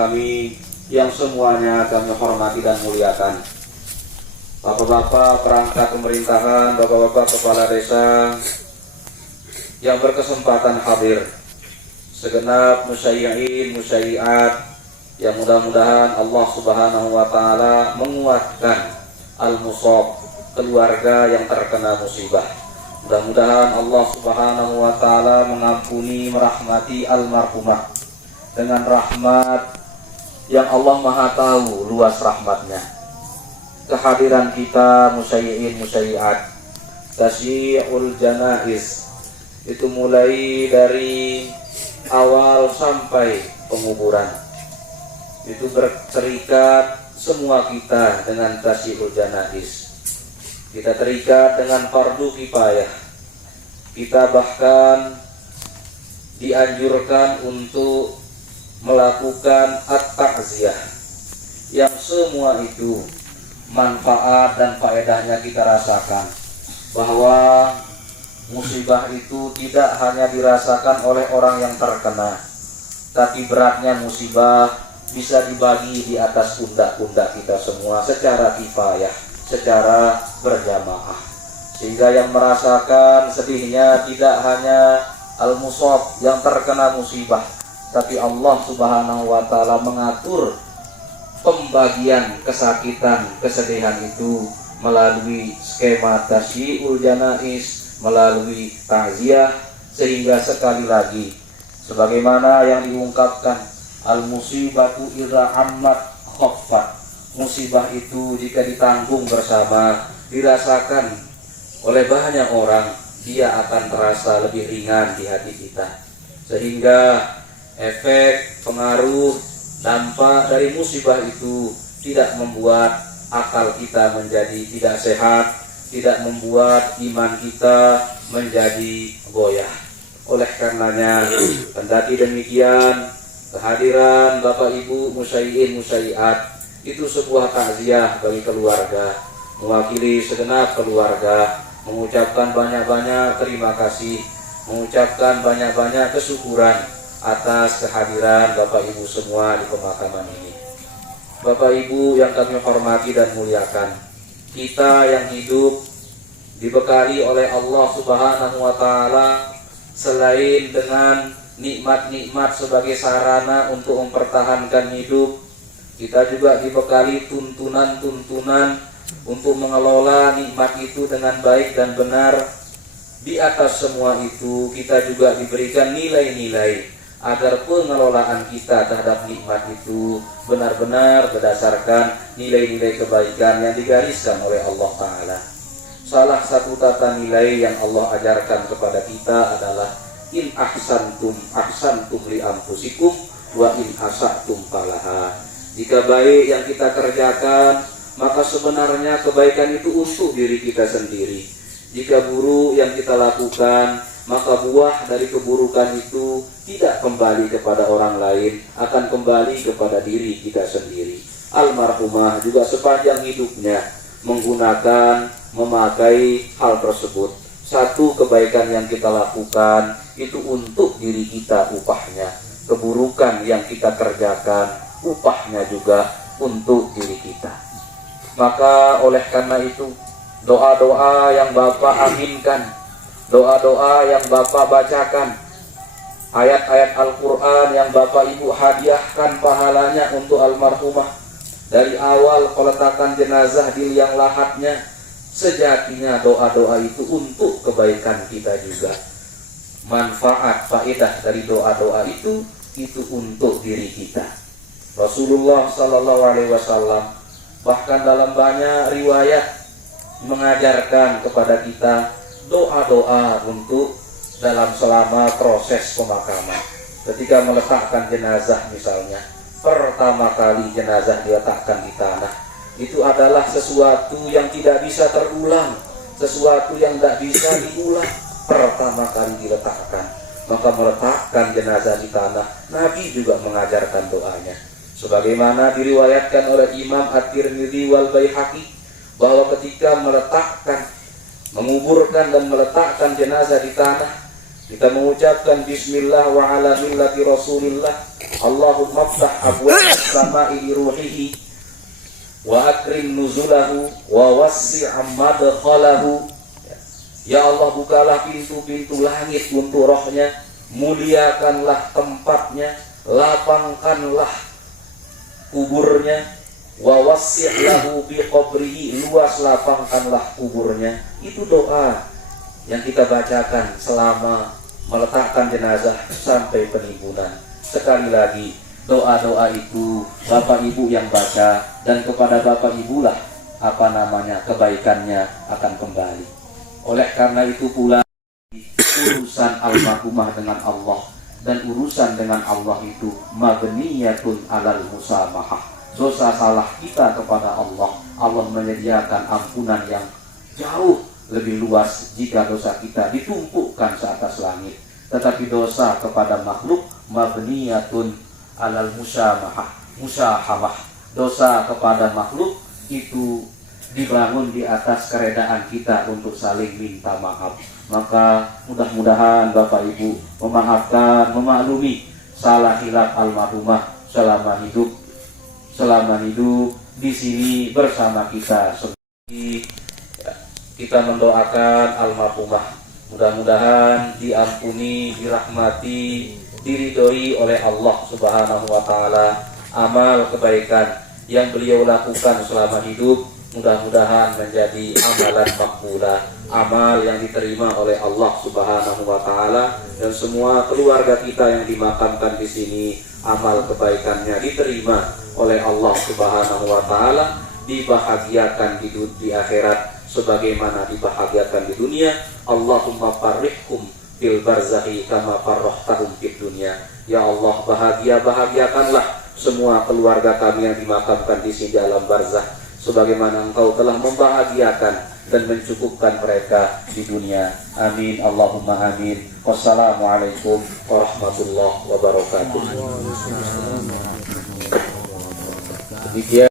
kami yang semuanya kami hormati dan muliakan. Bapak-bapak perangkat pemerintahan, bapak-bapak kepala desa yang berkesempatan hadir, segenap musyayyi'in, musyayyi'at yang mudah-mudahan Allah Subhanahu wa taala menguatkan al-musab, keluarga yang terkena musibah. Mudah-mudahan Allah Subhanahu wa taala mengampuni, merahmati almarhumah dengan rahmat yang Allah Maha tahu luas rahmatnya. Kehadiran kita musyayyi'in, musyayyi'at, tasyi'ul janaiz, itu mulai dari awal sampai penguburan, itu berterikat semua kita dengan tasyi'ul janaiz. Kita terikat dengan fardu kifayah. Kita bahkan dianjurkan untuk melakukan at-ta'ziyah, yang semua itu manfaat dan faedahnya kita rasakan. Bahwa musibah itu tidak hanya dirasakan oleh orang yang terkena, tapi beratnya musibah bisa dibagi di atas pundak-pundak kita semua secara kifayah, secara berjamaah, sehingga yang merasakan sedihnya tidak hanya al-musab yang terkena musibah, tapi Allah Subhanahu wa taala mengatur pembagian kesakitan, kesedihan itu melalui skema tasyi'ul janaiz, melalui ta'ziyah, sehingga sekali lagi sebagaimana yang diungkapkan, al-musibatu idza ammat khaffat, musibah itu jika ditanggung bersama, dirasakan oleh banyak orang, dia akan terasa lebih ringan di hati kita, sehingga efek, pengaruh, dampak dari musibah itu tidak membuat akal kita menjadi tidak sehat, tidak membuat iman kita menjadi goyah. Oleh karenanya, kendati demikian, kehadiran Bapak Ibu musyayyi'in, musyayyi'at itu sebuah takziah bagi keluarga, mewakili segenap keluarga, mengucapkan banyak-banyak terima kasih, mengucapkan banyak-banyak kesyukuran atas kehadiran Bapak Ibu semua di pemakaman ini. Bapak Ibu yang kami hormati dan muliakan, kita yang hidup dibekali oleh Allah Subhanahu wa taala selain dengan nikmat-nikmat sebagai sarana untuk mempertahankan hidup, kita juga dibekali tuntunan-tuntunan untuk mengelola nikmat itu dengan baik dan benar. Di atas semua itu kita juga diberikan nilai-nilai agar pengelolaan kita terhadap nikmat itu benar-benar berdasarkan nilai-nilai kebaikan yang digariskan oleh Allah Ta'ala. Salah satu tata nilai yang Allah ajarkan kepada kita adalah in ahsantum ahsantum li anfusikum wa in asatum falaha. Jika baik yang kita kerjakan, maka sebenarnya kebaikan itu untuk diri kita sendiri. Jika buruk yang kita lakukan, maka buah dari keburukan itu tidak kembali kepada orang lain, akan kembali kepada diri kita sendiri. Almarhumah juga sepanjang hidupnya menggunakan, memakai hal tersebut. Satu kebaikan yang kita lakukan itu untuk diri kita upahnya. Keburukan yang kita kerjakan, upahnya juga untuk diri kita. Maka oleh karena itu, doa-doa yang Bapak aminkan, doa-doa yang Bapak bacakan, ayat-ayat Al-Quran yang Bapak Ibu hadiahkan pahalanya untuk almarhumah, dari awal peletakan jenazah di liang lahatnya, sejatinya doa-doa itu untuk kebaikan kita juga. Manfaat, faedah dari doa-doa itu untuk diri kita. Rasulullah Sallallahu Alaihi Wasallam bahkan dalam banyak riwayat mengajarkan kepada kita doa-doa untuk dalam selama proses pemakaman. Ketika meletakkan jenazah misalnya, pertama kali jenazah diletakkan di tanah, itu adalah sesuatu yang tidak bisa terulang, sesuatu yang tidak bisa diulang. Pertama kali diletakkan, maka meletakkan jenazah di tanah, Nabi juga mengajarkan doanya. Sebagaimana diriwayatkan oleh Imam At-Tirmidzi wal Baihaqi, bahwa ketika menguburkan dan meletakkan jenazah di tanah, Kita mengucapkan bismillah wa ala millati rasulillah. Allahumma ftah abwaab as-sama'i li ruhihi wa akrim nuzulahu wa wassi' madkhalahu. Ya Allah, bukalah pintu-pintu langit untuk rohnya, muliakanlah tempatnya, lapangkanlah kuburnya, wa wassi' lahu bi qabrihi, luas lapangkanlah kuburnya. Itu doa yang kita bacakan selama meletakkan jenazah sampai penimbunan. Sekali lagi, doa-doa itu Bapak Ibu yang baca, dan kepada Bapak Ibu lah kebaikannya akan kembali. Oleh karena itu pula, urusan almarhumah dengan Allah dan urusan dengan Allah itu mabniyatun alal musamahah. Dosa salah kita kepada Allah, Allah menyediakan ampunan yang jauh lebih luas jika dosa kita ditumpukkan ke atas langit. Tetapi dosa kepada makhluk mabniyatun alal musahamah. Dosa kepada makhluk itu dibangun di atas keredaan kita untuk saling minta maaf. Maka mudah-mudahan Bapak Ibu memaafkan, memaklumi salah hilaf almarhumah selama hidup di sini bersama kita. Kita mendoakan almarhumah, mudah-mudahan diampuni, dirahmati, diridhoi oleh Allah Subhanahu wa taala. Amal kebaikan yang beliau lakukan selama hidup mudah-mudahan menjadi amalan makbulah, amal yang diterima oleh Allah Subhanahu wa taala, dan semua keluarga kita yang dimakamkan di sini amal kebaikannya diterima oleh Allah Subhanahu wa taala, dibahagiakan di akhirat sebagaimana dibahagiakan di dunia. Allahumma farrihhum fil barzakhi kama farrahtahum fid dunya. Ya Allah, bahagiakanlah semua keluarga kami yang dimakamkan di sini dalam barzakh sebagaimana Engkau telah membahagiakan dan mencukupkan mereka di dunia. Amin, Allahumma amin. Wassalamualaikum warahmatullahi wabarakatuh. Demikian